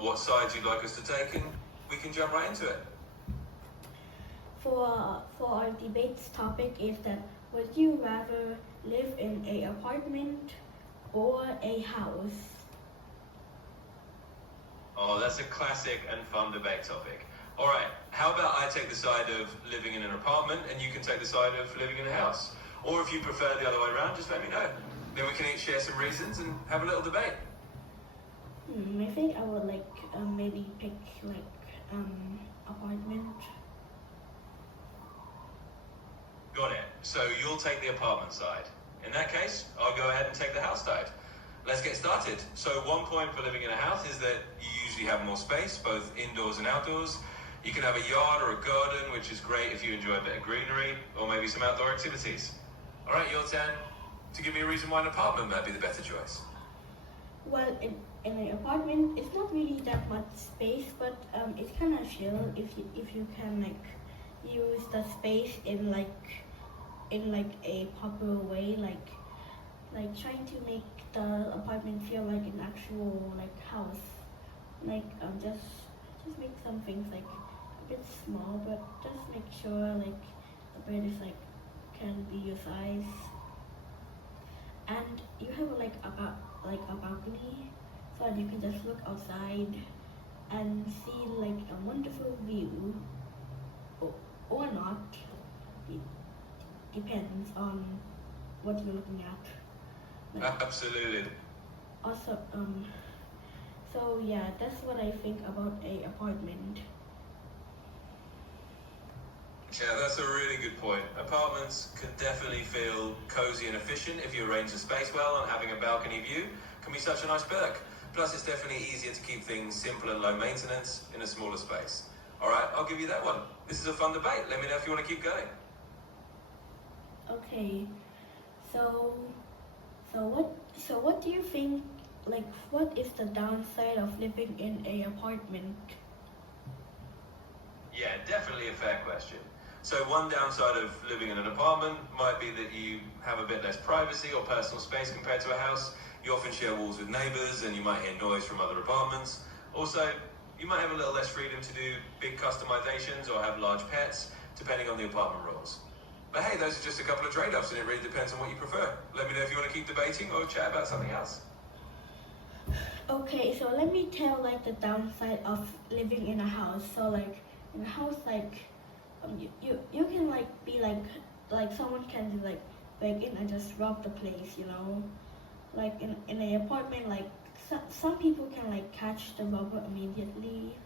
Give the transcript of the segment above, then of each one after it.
what sides you'd like us to take, and we can jump right into it. For our debate's topic is that would you rather live in a apartment or a house? Oh, that's a classic and fun debate topic. All right, how about I take the side of living in an apartment and you can take the side of living in a house? Or if you prefer the other way around, just let me know. Then we can each share some reasons and have a little debate. I think I would maybe pick apartment. Got it. So you'll take the apartment side. In that case, I'll go ahead and take the house side. Let's get started. So 1 point for living in a house is that you usually have more space, both indoors and outdoors. You can have a yard or a garden, which is great if you enjoy a bit of greenery, or maybe some outdoor activities. All right, your turn to give me a reason why an apartment might be the better choice. Well, in an apartment, it's not really that much space, but it's kind of chill if you can use the space in a proper way, like trying to make the apartment feel like an actual house, just make some things a bit small, but just make sure the bed is can be your size, and you have a balcony so that you can just look outside and see a wonderful view, or not. It depends on what you're looking at. Absolutely. Also, so yeah, that's what I think about a apartment. Yeah, that's a really good point. Apartments can definitely feel cozy and efficient if you arrange the space well, and having a balcony view can be such a nice perk. Plus, it's definitely easier to keep things simple and low maintenance in a smaller space. All right, I'll give you that one. This is a fun debate. Let me know if you want to keep going. Okay, so what do you think? What is the downside of living in a apartment? Yeah, definitely a fair question. So one downside of living in an apartment might be that you have a bit less privacy or personal space compared to a house. You often share walls with neighbors and you might hear noise from other apartments. Also, you might have a little less freedom to do big customizations or have large pets, depending on the apartment rules. But hey, those are just a couple of trade-offs, and it really depends on what you prefer. Let me know if you want to keep debating or chat about something else. Okay, so let me tell the downside of living in a house. So in a house, you can be someone can break in and just rob the place, you know. In an apartment, some people can catch the robber immediately,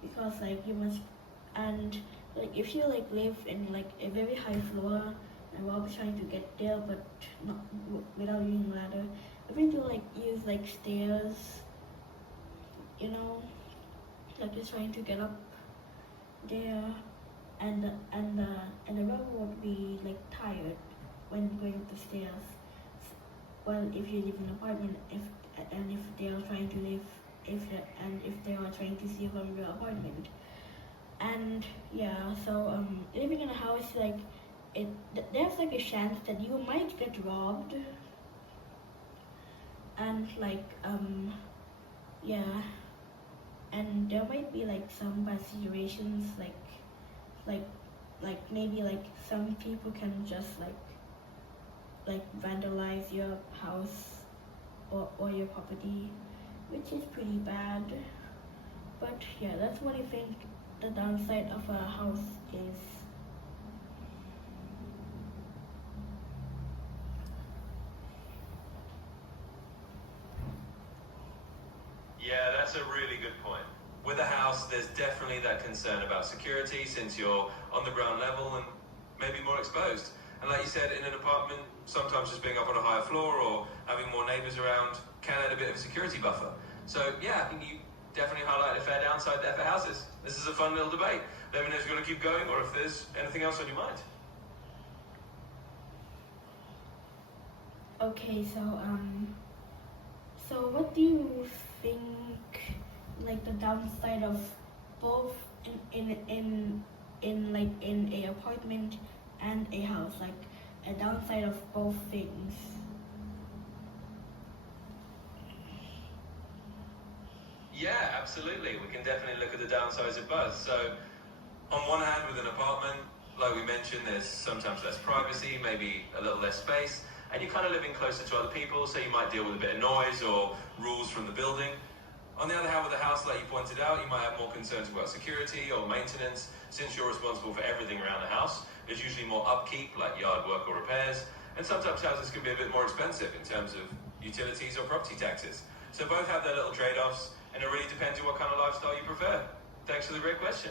because you must, and if you live in a very high floor and robber's trying to get there but not without using ladder, I think you use stairs, you know, just trying to get up there, and the robber would be tired when going up the stairs. Well, if you live in an apartment, if they are trying to live, if they are trying to steal from your apartment, and yeah, so living in a house, there's a chance that you might get robbed, and yeah, and there might be some bad situations, maybe some people can just vandalize your house or your property, which is pretty bad. But yeah, that's what I think the downside of a house is. Yeah, that's a really good point. With a house, there's definitely that concern about security, since you're on the ground level and maybe more exposed. And like you said, in an apartment, sometimes just being up on a higher floor or having more neighbors around can add a bit of a security buffer. So yeah, I think you definitely highlight a fair downside there for houses. This is a fun little debate. Let me know if you want to keep going or if there's anything else on your mind. Okay, so what do you think the downside of both in a apartment and a house, a downside of both things? Yeah, absolutely. We can definitely look at the downsides of both. So, on one hand, with an apartment, like we mentioned, there's sometimes less privacy, maybe a little less space, and you're kind of living closer to other people, so you might deal with a bit of noise or rules from the building. On the other hand, with a house, like you pointed out, you might have more concerns about security or maintenance. Since you're responsible for everything around the house, there's usually more upkeep, like yard work or repairs, and sometimes houses can be a bit more expensive in terms of utilities or property taxes. So both have their little trade-offs, and it really depends on what kind of lifestyle you prefer. Thanks for the great question.